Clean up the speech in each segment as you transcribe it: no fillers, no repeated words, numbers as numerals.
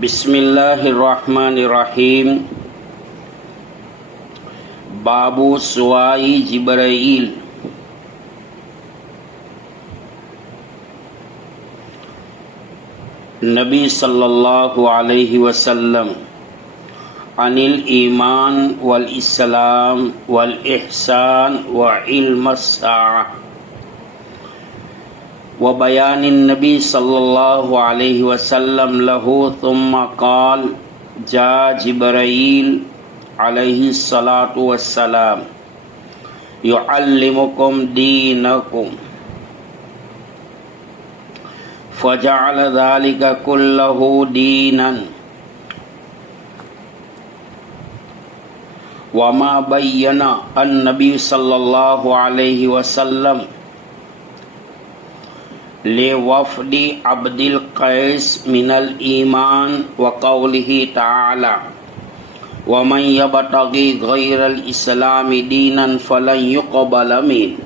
بسم اللہ الرحمن الرحیم۔ باب سوائی جبرائیل۔ نبی صلی اللہ علیہ وسلم عن الایمان والاسلام والاحسان وعلم الساعہ وبیان النبی صلی اللہ علیہ وسلم لہ ثم قال جاء جبرائیل علیہ الصلاۃ والسلام يعلمكم دینکم فجعل ذلك كله دینا وما بین النبی صلی اللہ علیہ وسلم لوفد عبد القیس من الایمان وقوله تعالی ومن یبتغی غیر الاسلام دینا فلن یقبل منہ۔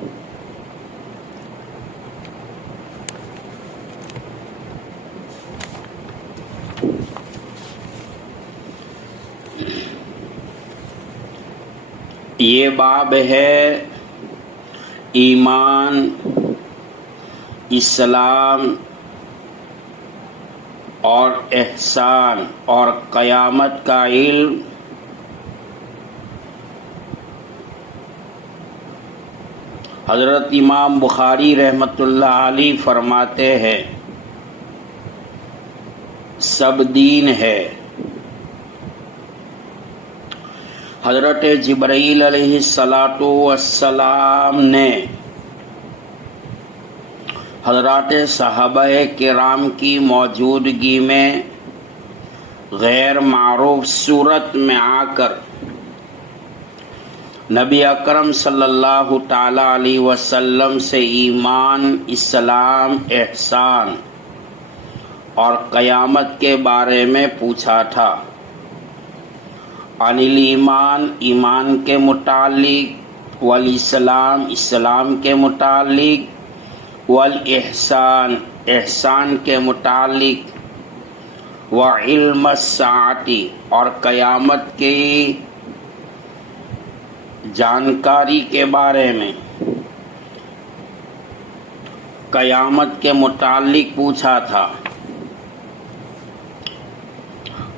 یہ باب ہے ایمان، اسلام اور احسان اور قیامت کا علم۔ حضرت امام بخاری رحمۃ اللہ علیہ فرماتے ہیں سب دین ہے۔ حضرت جبرائیل علیہ الصلاۃ والسلام نے حضرات صحابہ کرام کی موجودگی میں غیر معروف صورت میں آ کر نبی اکرم صلی اللہ تعالی علیہ وسلم سے ایمان، اسلام، احسان اور قیامت کے بارے میں پوچھا تھا۔ عن الایمان، ایمان کے متعلق، والاسلام، اسلام کے متعلق، والاحسان، احسان کے متعلق، وعلم الساعۃ، اور قیامت کی جانکاری کے بارے میں، قیامت کے متعلق پوچھا تھا۔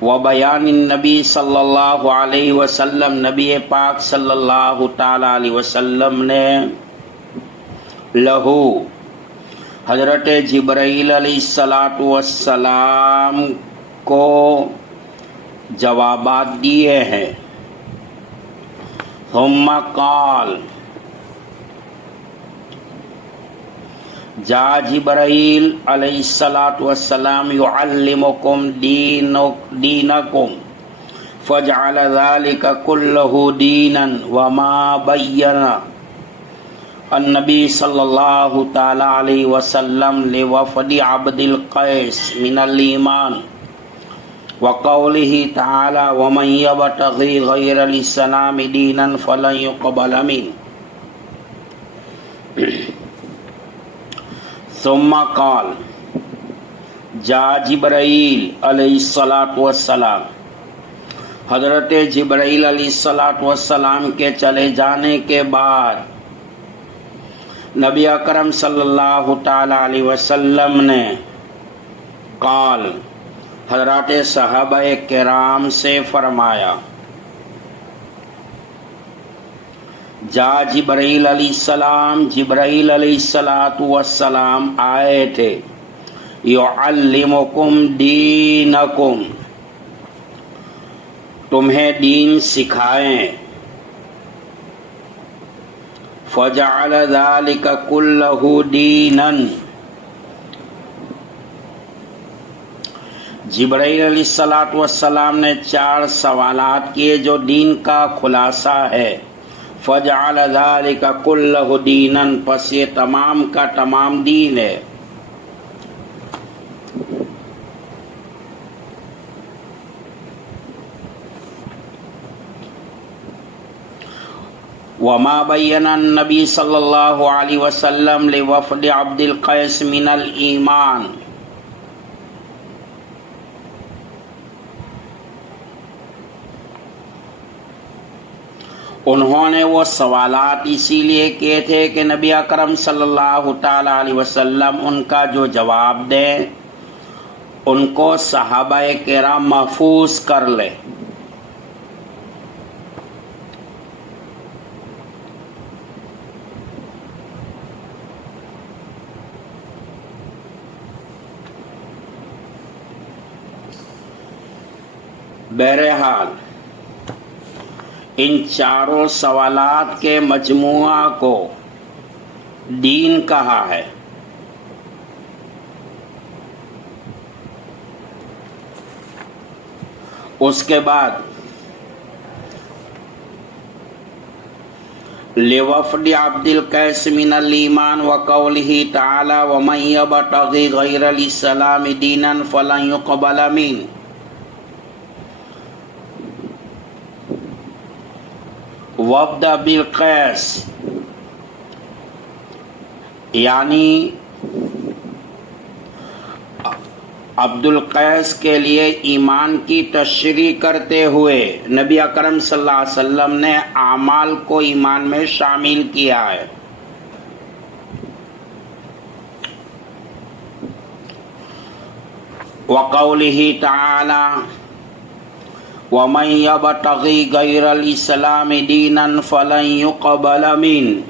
وبیان النبی صلی اللہ علیہ وسلم، نبی پاک صلی اللہ تعالی علیہ وسلم نے لہو، حضرت جبرائیل علیہ الصلاۃ والسلام کو جوابات دیے ہیں۔ ثم قال جاء جبرائیل علیہ الصلاۃ والسلام يعلمكم دینکم فجعل ذلك كله دینا وما بین النبی صلی اللہ تعالی علیہ وسلم لوفد عبد القیس من الایمان وقوله تعالی ومن یبتغی غیر الاسلام دینا فلن یقبل منہ۔ ثم قال جاء جبرائیل علیہ الصلاۃ والسلام، حضرت جبرائیل علیہ الصلاۃ والسلام کے چلے جانے کے بعد نبی اکرم صلی اللہ تعالی علیہ وسلم نے قال، حضرات صحابہ کرام سے فرمایا، جا جبرائیل علیہ السلام، جبرائیل علیہ الصلاۃ والسلام آئے تھے، یعلمکم دینکم، تمہیں دین سکھائیں، فجعل ذلک کلہ دینا، جبرائیل علیہ الصلاۃ والسلام نے 4 سوالات کیے جو دین کا خلاصہ ہے۔ فجعل ذلک کلہ دینا، پس یہ تمام کا تمام دین ہے۔ وما بین النبی صلی اللہ علیہ وسلم لوفد عبد القیس من الایمان، انہوں نے وہ سوالات اسی لیے کیے تھے کہ نبی اکرم صلی اللہ تعالی علیہ وسلم ان کا جو جواب دیں ان کو صحابہ کرام محفوظ کر لے۔ بہرحال ان چاروں سوالات کے مجموعہ کو دین کہا ہے۔ اس کے بعد لوفد عبد القیس من الایمان وقولہ تعالی ومن یبتغی غیر الاسلام دینا فلن یقبل منہ، وفد بالقیس یعنی عبد القیس کے لیے ایمان کی تشریح کرتے ہوئے نبی اکرم صلی اللہ علیہ وسلم نے اعمال کو ایمان میں شامل کیا ہے۔ وقولہ تعالی وَمَن يَبْتَغِ غَيْرَ الْإِسْلَامِ دِينًا فَلَن يُقْبَلَ مِنْهُ،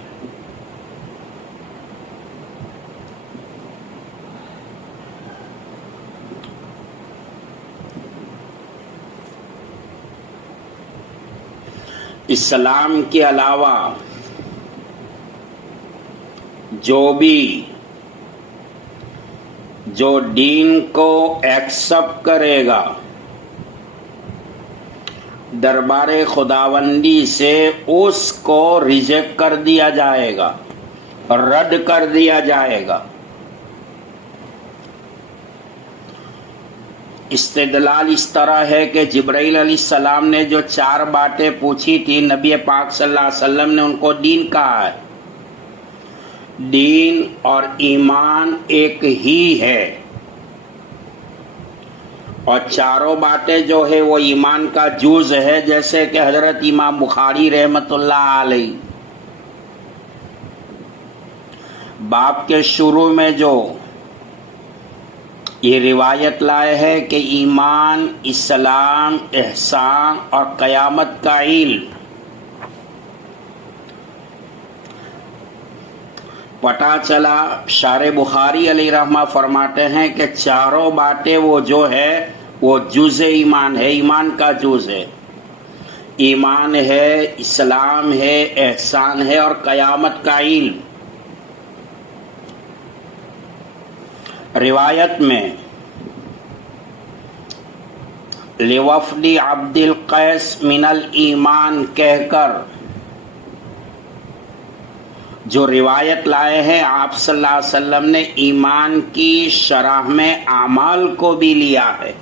اسلام کے علاوہ جو دین کو ایکسپٹ کرے گا دربار خداوندی سے اس کو ریجیکٹ کر دیا جائے گا، رد کر دیا جائے گا۔ استدلال اس طرح ہے کہ جبرائیل علیہ السلام نے جو 4 باتیں پوچھی تھی نبی پاک صلی اللہ علیہ وسلم نے ان کو دین کہا ہے۔ دین اور ایمان ایک ہی ہے، اور چاروں باتیں جو ہے وہ ایمان کا جز ہے، جیسے کہ حضرت امام بخاری رحمۃ اللہ علیہ باب کے شروع میں جو یہ روایت لائے ہے کہ ایمان، اسلام، احسان اور قیامت کا علم، پتہ چلا شارح بخاری علیہ رحمہ فرماتے ہیں کہ چاروں باتیں وہ جو ہے وہ جز ایمان ہے، ایمان کا جز ہے۔ ایمان ہے، اسلام ہے، احسان ہے اور قیامت کا علم۔ روایت میں لوفد عبد القیس من الایمان کہہ کر جو روایت لائے ہیں آپ صلی اللہ علیہ وسلم نے ایمان کی شرح میں اعمال کو بھی لیا ہے،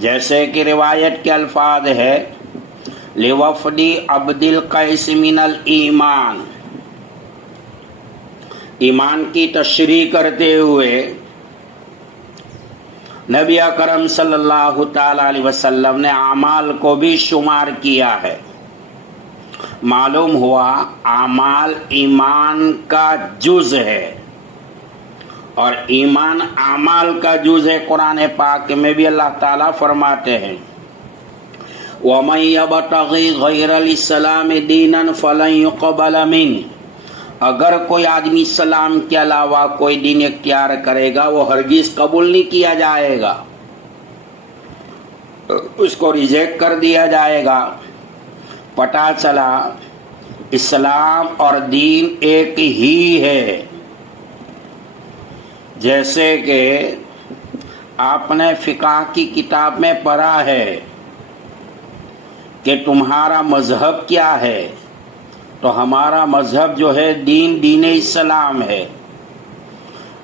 جیسے کہ روایت کے الفاظ ہے لوفد عبد القیس من الایمان، ایمان کی تشریح کرتے ہوئے نبی اکرم صلی اللہ تعالی علیہ وسلم نے اعمال کو بھی شمار کیا ہے۔ معلوم ہوا اعمال ایمان کا جز ہے، اور ایمان اعمال کا جز ہے۔ قرآن پاک میں بھی اللہ تعالیٰ فرماتے ہیں وَمَن يَبْتَغِ غَيْرَ الْإِسْلَامِ دِينًا فَلَن يُقْبَلَ مِنْهُ، اگر کوئی آدمی اسلام کے علاوہ کوئی دین اختیار کرے گا وہ ہرگز قبول نہیں کیا جائے گا، اس کو ریجیکٹ کر دیا جائے گا۔ پتہ چلا اسلام اور دین ایک ہی ہے، جیسے کہ آپ نے فقہ کی کتاب میں پڑھا ہے کہ تمہارا مذہب کیا ہے، تو ہمارا مذہب جو ہے دین اسلام ہے،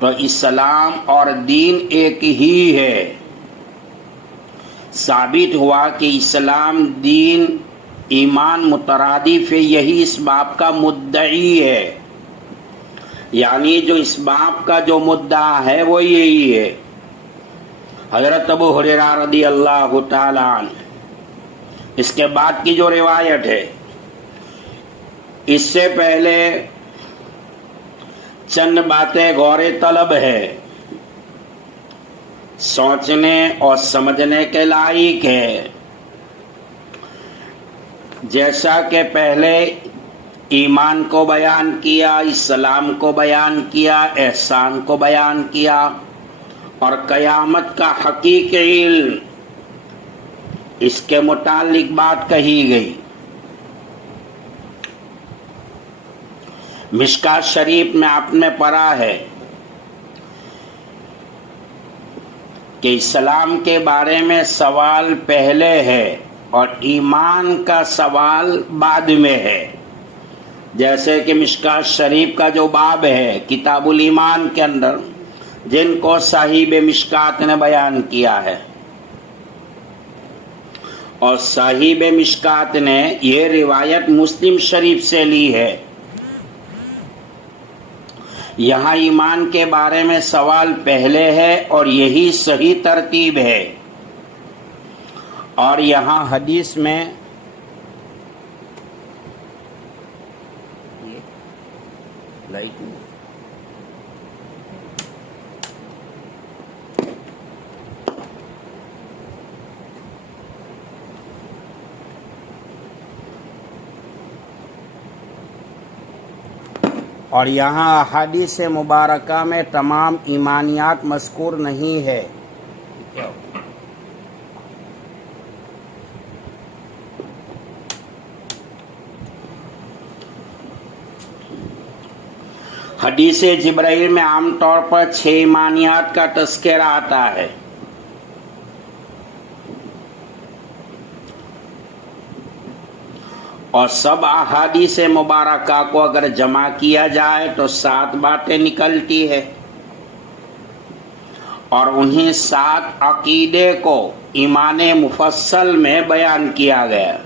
تو اسلام اور دین ایک ہی ہے۔ ثابت ہوا کہ اسلام، دین، ایمان مترادف ہے، یہی اس باب کا مدعی ہے، یعنی جو اس باب کا جو مدعا ہے وہ یہی ہے۔ حضرت ابو ہریرہ رضی اللہ تعالی عنہ اس کے بعد کی جو روایت ہے اس سے پہلے چند باتیں غور طلب ہے، سوچنے اور سمجھنے کے لائق ہے۔ جیسا کہ پہلے ایمان کو بیان کیا، اسلام کو بیان کیا، احسان کو بیان کیا، اور قیامت کا حقیقی علم، اس کے متعلق بات کہی گئی۔ مشکات شریف میں آپ نے پڑھا ہے کہ اسلام کے بارے میں سوال پہلے ہے اور ایمان کا سوال بعد میں ہے، جیسے کہ مشکات شریف کا جو باب ہے کتاب الایمان کے اندر، جن کو صاحب مشکات نے بیان کیا ہے، اور صاحب مشکات نے یہ روایت مسلم شریف سے لی ہے۔ یہاں ایمان کے بارے میں سوال پہلے ہے اور یہی صحیح ترتیب ہے، اور یہاں حدیث میں اور یہاں احادیث مبارکہ میں تمام ایمانیات مذکور نہیں ہے۔ حدیث جبرائیل میں عام طور پر 6 ایمانیات کا تذکرہ آتا ہے، اور سب احادیث مبارکہ کو اگر جمع کیا جائے تو 7 باتیں نکلتی ہے، اور انہیں 7 عقیدے کو ایمان مفصل میں بیان کیا گیا،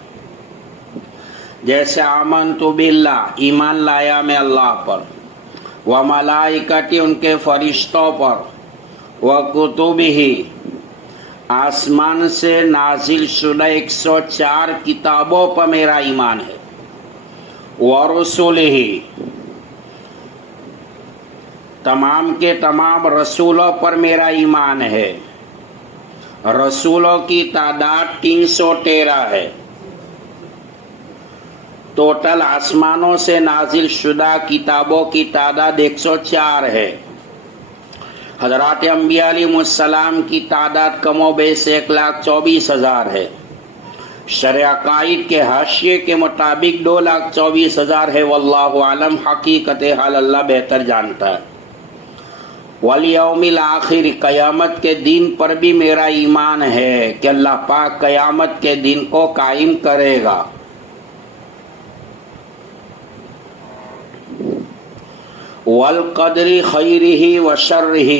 جیسے آمنت باللہ، ایمان لایا میں اللہ پر، وملائکتی، ان کے فرشتوں پر، وکتبہ، آسمان سے نازل شدہ 104 کتابوں پر میرا ایمان ہے، ورسلہ، تمام کے تمام رسولوں پر میرا ایمان ہے۔ رسولوں کی تعداد 313 ہے، ٹوٹل آسمانوں سے نازل شدہ کتابوں کی تعداد 104 ہے۔ حضرات انبیاء علیہ السلام کی تعداد کم و بیش 1,24,000 ہے۔ شرع عقائد کے حاشیے کے مطابق 2,24,000 ہے، واللہ عالم، حقیقت حال اللہ بہتر جانتا ہے۔ والیوم الآخر، قیامت کے دن پر بھی میرا ایمان ہے کہ اللہ پاک قیامت کے دن کو قائم کرے گا۔ والقدر خیرہ و شرہ،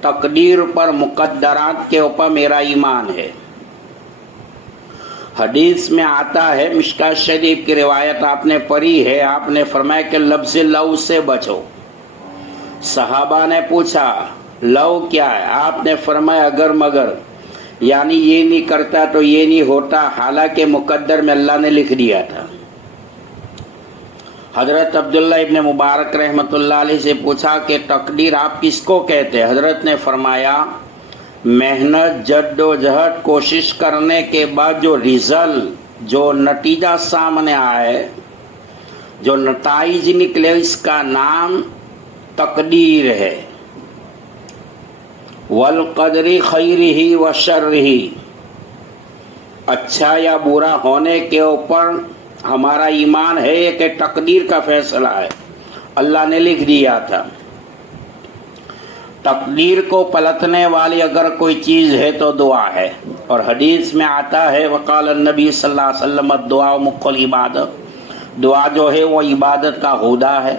تقدیر پر، مقدرات کے اوپر میرا ایمان ہے۔ حدیث میں آتا ہے، مشکات شریف کی روایت آپ نے پڑھی ہے، آپ نے فرمایا کہ لفظ لو سے بچو۔ صحابہ نے پوچھا لو کیا ہے؟ آپ نے فرمایا اگر مگر، یعنی یہ نہیں کرتا تو یہ نہیں ہوتا، حالانکہ مقدر میں اللہ نے لکھ دیا تھا۔ حضرت عبداللہ ابن مبارک رحمۃ اللہ علیہ سے پوچھا کہ تقدیر آپ کس کو کہتے ہیں؟ حضرت نے فرمایا محنت، جد و جہد، کوشش کرنے کے بعد جو رزلٹ، جو نتیجہ سامنے آئے، جو نتائج نکلے، اس کا نام تقدیر ہے۔ والقدر خیرہ و شرہ، اچھا یا برا ہونے کے اوپر ہمارا ایمان ہے کہ تقدیر کا فیصلہ ہے، اللہ نے لکھ دیا تھا۔ تقدیر کو پلٹنے والی اگر کوئی چیز ہے تو دعا ہے، اور حدیث میں آتا ہے وقال النبی صلی اللہ علیہ وسلم الدعاء مخ العبادت، دعا جو ہے وہ عبادت کا غدہ ہے۔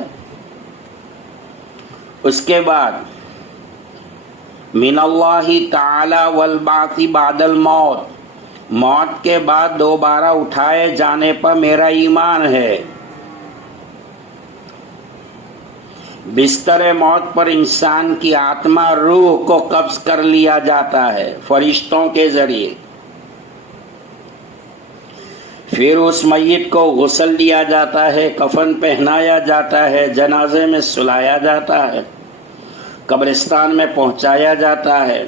اس کے بعد من اللہ تعالی والبعث بعد الموت، موت کے بعد دوبارہ اٹھائے جانے پر میرا ایمان ہے۔ بستر موت پر انسان کی آتما، روح کو قبض کر لیا جاتا ہے فرشتوں کے ذریعے۔ پھر اس میت کو غسل دیا جاتا ہے، کفن پہنایا جاتا ہے، جنازے میں سلایا جاتا ہے، قبرستان میں پہنچایا جاتا ہے،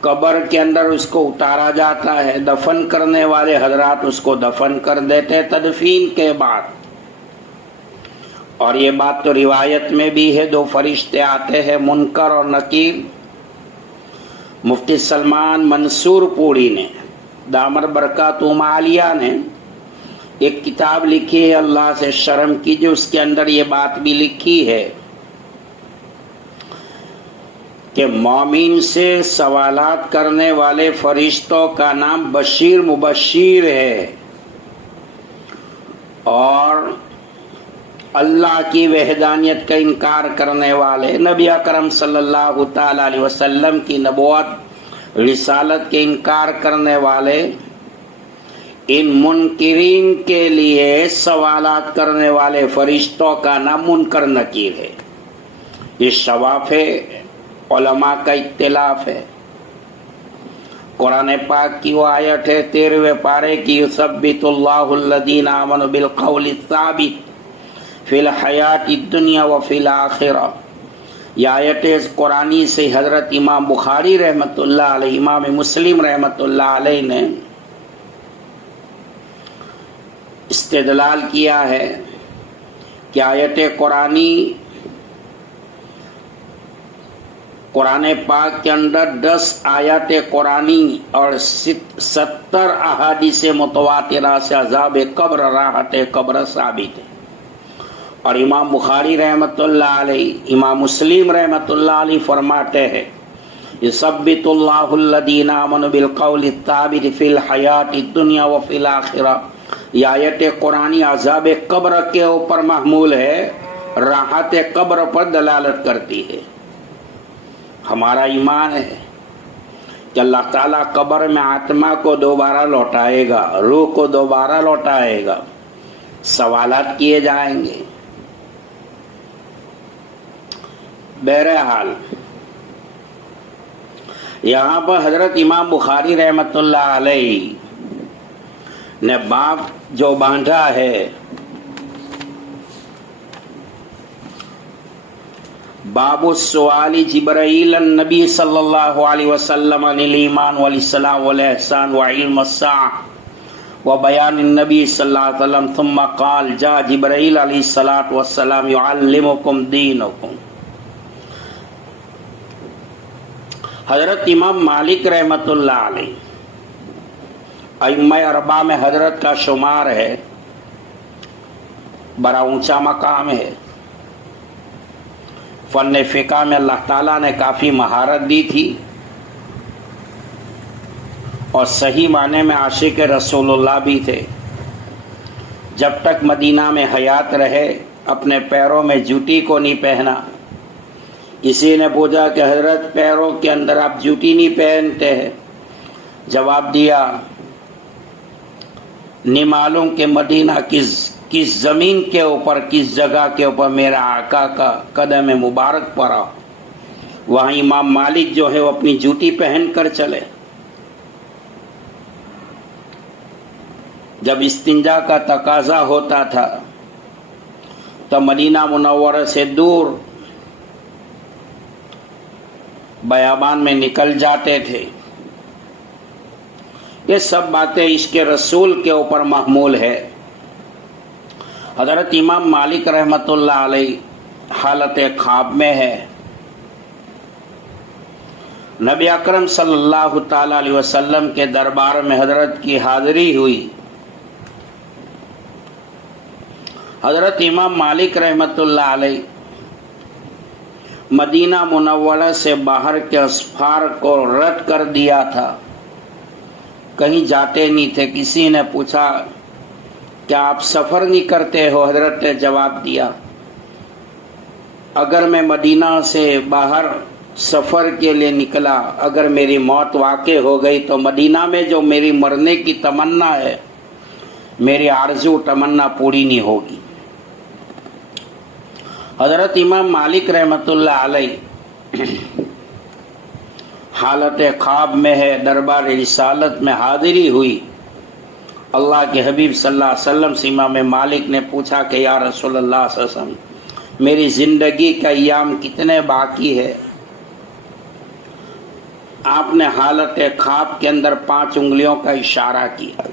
قبر کے اندر اس کو اتارا جاتا ہے، دفن کرنے والے حضرات اس کو دفن کر دیتے تدفین کے بعد۔ اور یہ بات تو روایت میں بھی ہے، دو فرشتے آتے ہیں، منکر اور نکیر۔ مفتی سلمان منصور پوری نے، دامر برکاتہم عالیہ نے ایک کتاب لکھی ہے اللہ سے شرم کیجئے، اس کے اندر یہ بات بھی لکھی ہے کہ مومن سے سوالات کرنے والے فرشتوں کا نام بشیر مبشر ہے، اور اللہ کی وحدانیت کا انکار کرنے والے، نبی اکرم صلی اللہ تعالی علیہ وسلم کی نبوت رسالت کے انکار کرنے والے، ان منکرین کے لیے سوالات کرنے والے فرشتوں کا نام منکر نکیر ہے۔ یہ شواف ہے، علماء کا اختلاف ہے۔ قرآن پاک کی وہ آیت ہے 13ویں پارے کی، یثبت اللہ الذین آمنوا بالقول الثابت فی الحیات الدنیا وفی الآخرہ۔ یہ آیت قرآنی سے حضرت امام بخاری رحمۃ اللہ علیہ، امام مسلم رحمۃ اللہ علیہ نے استدلال کیا ہے کہ آیت قرآن پاک کے اندر 10 آیات قرآنی اور 70 احادیث متواترہ سے عذاب قبر، راحت قبر ثابت ہے۔ اور امام بخاری رحمۃ اللہ علیہ، امام مسلم رحمۃ اللہ علیہ فرماتے ہیں یثبت اللہ الذین آمنوا بالقول الثابت فی الحیات الدنیا وفی الآخرہ۔ یہ آیت قرآنی عذاب قبر کے اوپر محمول ہے، راحت قبر پر دلالت کرتی ہے۔ ہمارا ایمان ہے کہ اللہ تعالیٰ قبر میں آتما کو دوبارہ لوٹائے گا، روح کو دوبارہ لوٹائے گا، سوالات کیے جائیں گے۔ بہرحال یہاں پر حضرت امام بخاری رحمۃ اللہ علیہ نے باب جو باندھا ہے، باب السؤال جبرائیل النبی صلی اللہ علیہ وسلم عن الایمان والاسلام والاحسان وعلم الساعة وبیان النبی صلی اللہ علیہ وسلم ثم قال جاء جبرائیل علیہ الصلاۃ والسلام يعلمكم دینکم۔ حضرت امام مالک رحمۃ اللہ علیہ ائمہ اربعہ میں حضرت کا شمار ہے، بڑا اونچا مقام ہے۔ فن فقہ میں اللہ تعالیٰ نے کافی مہارت دی تھی، اور صحیح معنی میں عاشق رسول اللہ بھی تھے۔ جب تک مدینہ میں حیات رہے اپنے پیروں میں جوتی کو نہیں پہنا۔ کسی نے پوچھا کہ حضرت پیروں کے اندر آپ جوتی نہیں پہنتے ہیں؟ جواب دیا نہیں معلوم کہ مدینہ کس زمین کے اوپر، کس جگہ کے اوپر میرا آقا کا قدم مبارک پڑا، وہاں امام مالک جو ہے وہ اپنی جوتی پہن کر چلے۔ جب استنجا کا تقاضا ہوتا تھا تو مدینہ منورہ سے دور بیابان میں نکل جاتے تھے۔ یہ سب باتیں عشق رسول کے اوپر محمول ہے۔ حضرت امام مالک رحمۃ اللہ علیہ حالت خواب میں ہے، نبی اکرم صلی اللہ تعالی علیہ وسلم کے دربار میں حضرت کی حاضری ہوئی۔ حضرت امام مالک رحمۃ اللہ علیہ مدینہ منورہ سے باہر کے اسفار کو رد کر دیا تھا، کہیں جاتے نہیں تھے۔ کسی نے پوچھا کیا آپ سفر نہیں کرتے ہو؟ حضرت نے جواب دیا اگر میں مدینہ سے باہر سفر کے لیے نکلا، اگر میری موت واقع ہو گئی تو مدینہ میں جو میری مرنے کی تمنا ہے، میری آرزو تمنا پوری نہیں ہوگی۔ حضرت امام مالک رحمۃ اللہ علیہ حالت خواب میں ہے، دربار رسالت میں حاضری ہوئی، اللہ کے حبیب صلی اللہ علیہ وسلم سے امام مالک نے پوچھا کہ یا رسول اللہ صلی اللہ علیہ وسلم میری زندگی کا ایام کتنے باقی ہے؟ آپ نے حالت خواب کے اندر 5 انگلیوں کا اشارہ کیا،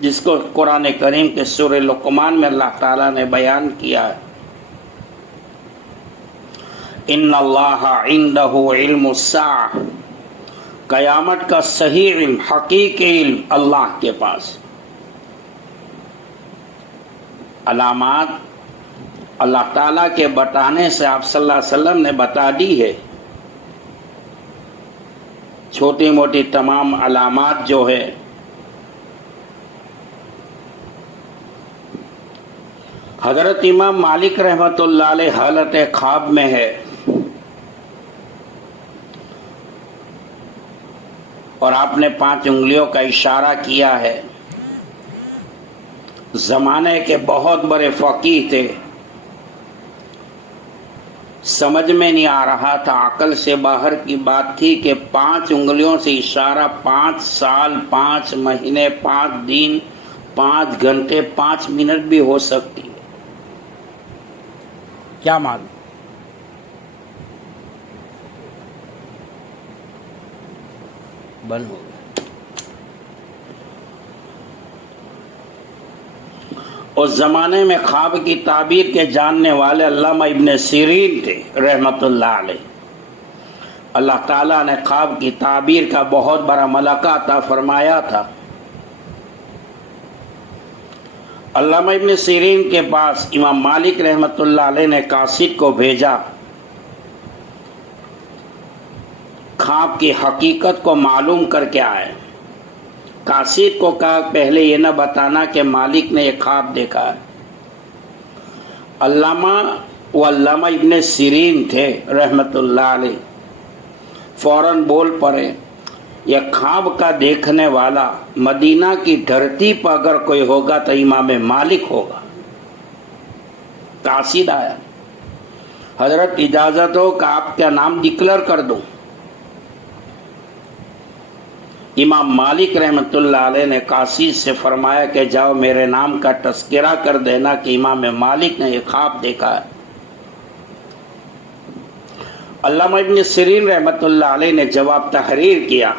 جس کو قرآن کریم کے سورہ لقمان میں اللہ تعالیٰ نے بیان کیا ہے، ان اللہ عندہ علم الساعہ، قیامت کا صحیح علم، حقیقی علم اللہ کے پاس۔ علامات اللہ تعالیٰ کے بتانے سے آپ صلی اللہ علیہ وسلم نے بتا دی ہے، چھوٹی موٹی تمام علامات جو ہے حضرت امام مالک رحمۃ اللہ علیہ حالت خواب میں ہے اور آپ نے 5 انگلیوں کا اشارہ کیا ہے۔ زمانے کے بہت بڑے فقیہ تھے، سمجھ میں نہیں آ رہا تھا، عقل سے باہر کی بات تھی کہ 5 انگلیوں سے اشارہ 5 سال، 5 مہینے، 5 دن، 5 گھنٹے، 5 منٹ بھی ہو سکتی ہے، کیا معلوم۔ بند ہو گیا۔ اس زمانے میں خواب کی تعبیر کے جاننے والے علامہ ابن سیرین تھے رحمت اللہ علیہ۔ اللہ تعالیٰ نے خواب کی تعبیر کا بہت بڑا ملکہ عطا فرمایا تھا۔ علامہ ابن سیرین کے پاس امام مالک رحمت اللہ علیہ نے قاصد کو بھیجا، خواب کی حقیقت کو معلوم کر کے آئے۔ قاصد کو کہا پہلے یہ نہ بتانا کہ مالک نے یہ خواب دیکھا ہے۔ علامہ ابن سیرین تھے رحمت اللہ علیہ، فوراً بول پڑے، یہ خواب کا دیکھنے والا مدینہ کی دھرتی پر اگر کوئی ہوگا تو امام مالک ہوگا۔ قاصد آیا، حضرت اجازت ہو کہ آپ کا نام ڈکلیئر کر دوں؟ امام مالک رحمت اللہ علیہ نے قاصد سے فرمایا کہ جاؤ میرے نام کا تذکرہ کر دینا کہ امام مالک نے یہ خواب دیکھا ہے۔ علامہ ابن سیرین رحمت اللہ علیہ نے جواب تحریر کیا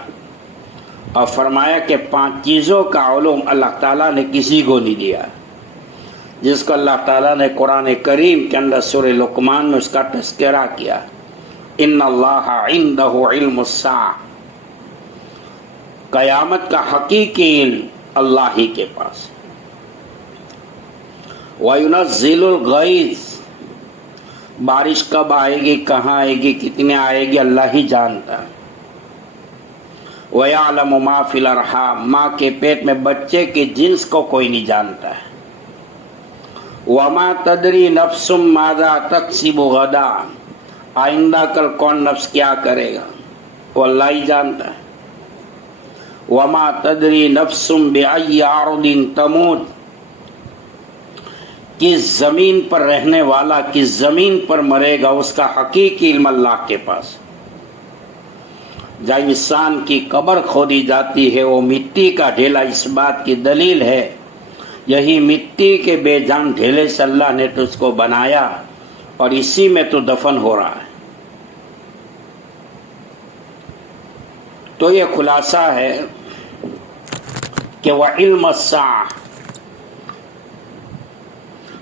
اور فرمایا کہ 5 چیزوں کا علوم اللہ تعالیٰ نے کسی کو نہیں دیا، جس کو اللہ تعالیٰ نے قرآن کریم کے اندر سورہ لقمان میں اس کا تذکرہ کیا، ان اللہ عندہ علم الساعہ، قیامت کا حقیقی علم اللہ ہی کے پاس۔ وَيُنَزِّلُ الْغَيْثَ، بارش کب آئے گی، کہاں آئے گی، کتنے آئے گی، اللہ ہی جانتا ہے۔ وَيَعْلَمُ مَا فِي الْأَرْحَامِ، ماں کے پیٹ میں بچے کے جنس کو کوئی نہیں جانتا ہے۔ وَمَا تَدْرِي نَفْسٌ مَاذَا تَكْسِبُ غَدًا، آئندہ کل کون نفس کیا کرے گا، وہ اللہ ہی جانتا ہے۔ وَمَا تَدْرِي نَفْسٌ بِأَيِّ أَرْضٍ تَمُوتُ، کس زمین پر رہنے والا کس زمین پر مرے گا، اس کا حقیقی علم اللہ کے پاس۔ جہاں انسان کی قبر کھودی جاتی ہے وہ مٹی کا ڈھیلا اس بات کی دلیل ہے، یہی مٹی کے بے جان ڈھیلے سے اللہ نے تو اس کو بنایا اور اسی میں تو دفن ہو رہا ہے۔ تو یہ خلاصہ ہے کہ وَعِلْمَ السَّاعَةِ،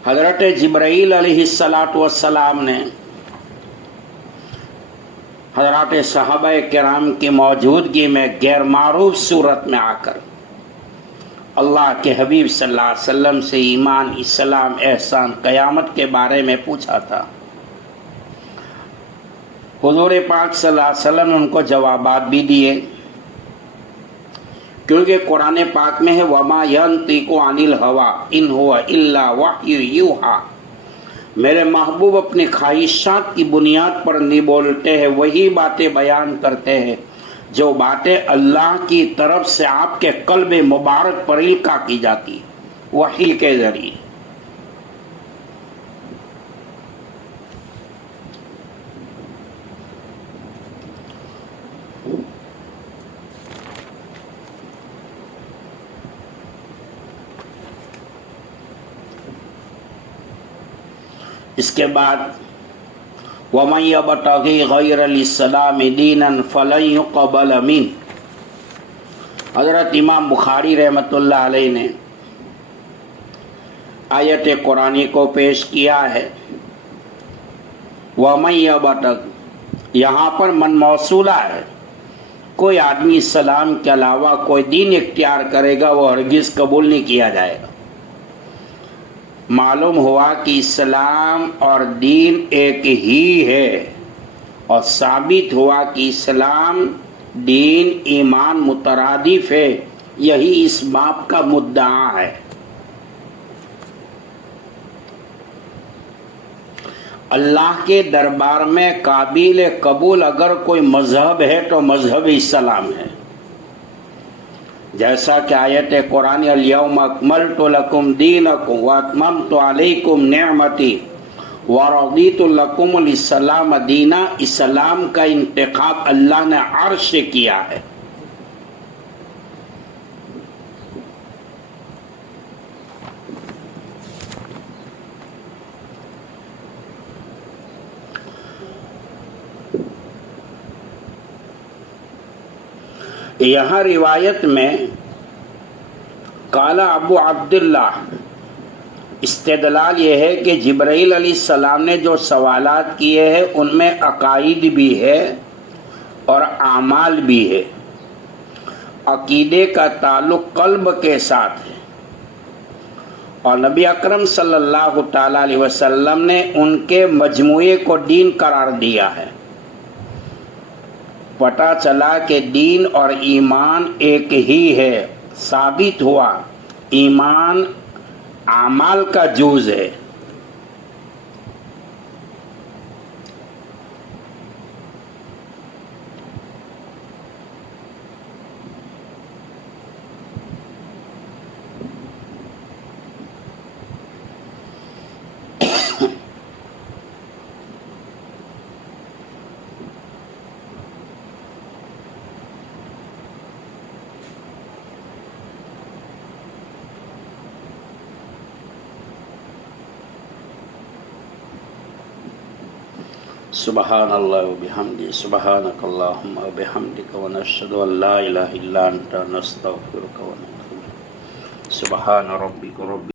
حضرت جبرائیل علیہ السلام نے حضرات صحابہ کرام کی موجودگی میں غیر معروف صورت میں آ کر اللہ کے حبیب صلی اللہ علیہ وسلم سے ایمان، اسلام، احسان، قیامت کے بارے میں پوچھا تھا۔ حضور پاک صلی اللہ علیہ وسلم نے ان کو جوابات بھی دیے، کیونکہ قرآن پاک میں ہے وَمَا يَنطِقُ عَنِ الْهَوَىٰ إِنْ هُوَ إِلَّا وَحْيٌ يُوحَىٰ، میرے محبوب اپنی خواہشات کی بنیاد پر نہیں بولتے ہیں، وہی باتیں بیان کرتے ہیں جو باتیں اللہ کی طرف سے آپ کے قلب مبارک پر القاء کی جاتی ہے وحی کے ذریعے۔ اس کے بعد وَمَن يَبْتَغِ غَيْرَ الْإِسْلَامِ دِينًا فَلَن يُقْبَلَ مِنْهُ۔ حضرت امام بخاری رحمۃ اللہ علیہ نے آیت قرآنی کو پیش کیا ہے۔ وَمَن يَبْتَغِ، یہاں پر من موصولہ ہے، کوئی آدمی اسلام کے علاوہ کوئی دین اختیار کرے گا وہ ہرگز قبول نہیں کیا جائے گا۔ معلوم ہوا کہ اسلام اور دین ایک ہی ہے، اور ثابت ہوا کہ اسلام دین ایمان مترادف ہے، یہی اس باب کا مدعا ہے۔ اللہ کے دربار میں قابل قبول اگر کوئی مذہب ہے تو مذہب اسلام ہے، جیسا کہ آیت قرآن الیوم اکملت لکم دینکم واتممت علیکم نعمتی ورضیت لکم الاسلام دینا، اسلام کا انتخاب اللہ نے عرش سے کیا ہے۔ یہاں روایت میں قال ابو عبداللہ، استدلال یہ ہے کہ جبرائیل علیہ السلام نے جو سوالات کیے ہیں ان میں عقائد بھی ہے اور اعمال بھی ہے۔ عقیدے کا تعلق قلب کے ساتھ ہے، اور نبی اکرم صلی اللہ تعالی علیہ وسلم نے ان کے مجموعے کو دین قرار دیا ہے۔ پتہ چلا کہ دین اور ایمان ایک ہی ہے، ثابت ہوا ایمان اعمال کا جز ہے۔ سبحان اللہ وبحمدہ، سبحانک اللہم وبحمدک، ونشہد ان لا الہ الا انت، نستغفرک ونتوب الیک۔ سبحان ربک رب